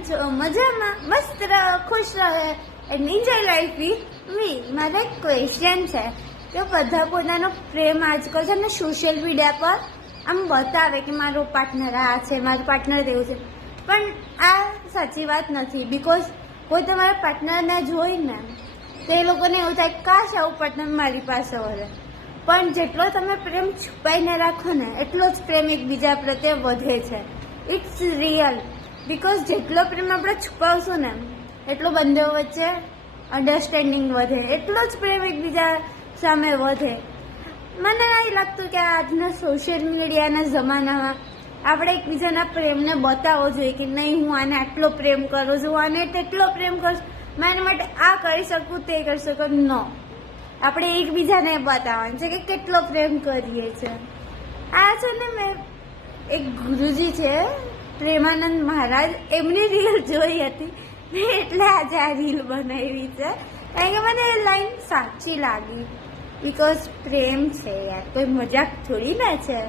છો? મજામાં? મસ્ત રહો, ખુશ રહો and enjoy life with me. મારો એક ક્વેશ્ચન છે કે બધા પોતાનો પ્રેમ આજકાલ છે ને સોશિયલ મીડિયા પર આમ બતાવે કે મારો પાર્ટનર આ છે, મારું પાર્ટનર તેવું છે, પણ આ સાચી વાત નથી. બિકોઝ કોઈ તમારા પાર્ટનરને જોઈને તો એ લોકોને એવું થાય કાશ આવું પાર્ટનર મારી પાસે હોય. પણ જેટલો તમે પ્રેમ છુપાઈને રાખો ને એટલો જ પ્રેમ એકબીજા પ્રત્યે વધે છે. It's real. બિકોઝ જેટલો પ્રેમ આપણે છુપાવશું ને એટલો બંને વચ્ચે અન્ડરસ્ટેન્ડિંગ વધે, એટલો જ પ્રેમ એકબીજા સામે વધે. મને નહીં લાગતું કે આજના સોશિયલ મીડિયાના જમાનામાં આપણે એકબીજાના પ્રેમને બતાવવો જોઈએ કે નહીં હું આને આટલો પ્રેમ કરું છું, આને તેટલો પ્રેમ કરું છું, મેં એના માટે આ કરી શકું તે કરી શકું. નો, આપણે એકબીજાને બતાવવાનું છે કે કેટલો પ્રેમ કરીએ છીએ. આ છે ને મેં એક ગુરુજી છે પ્રેમાનંદ મહારાજ, એમની રીલ જોઈ હતી ને એટલે આજે આ રીલ બનાવી છે. કારણ કે મને એ લાઈન સાચી લાગી. બિકોઝ પ્રેમ છે યાર, કોઈ મજાક થોડી ના છે.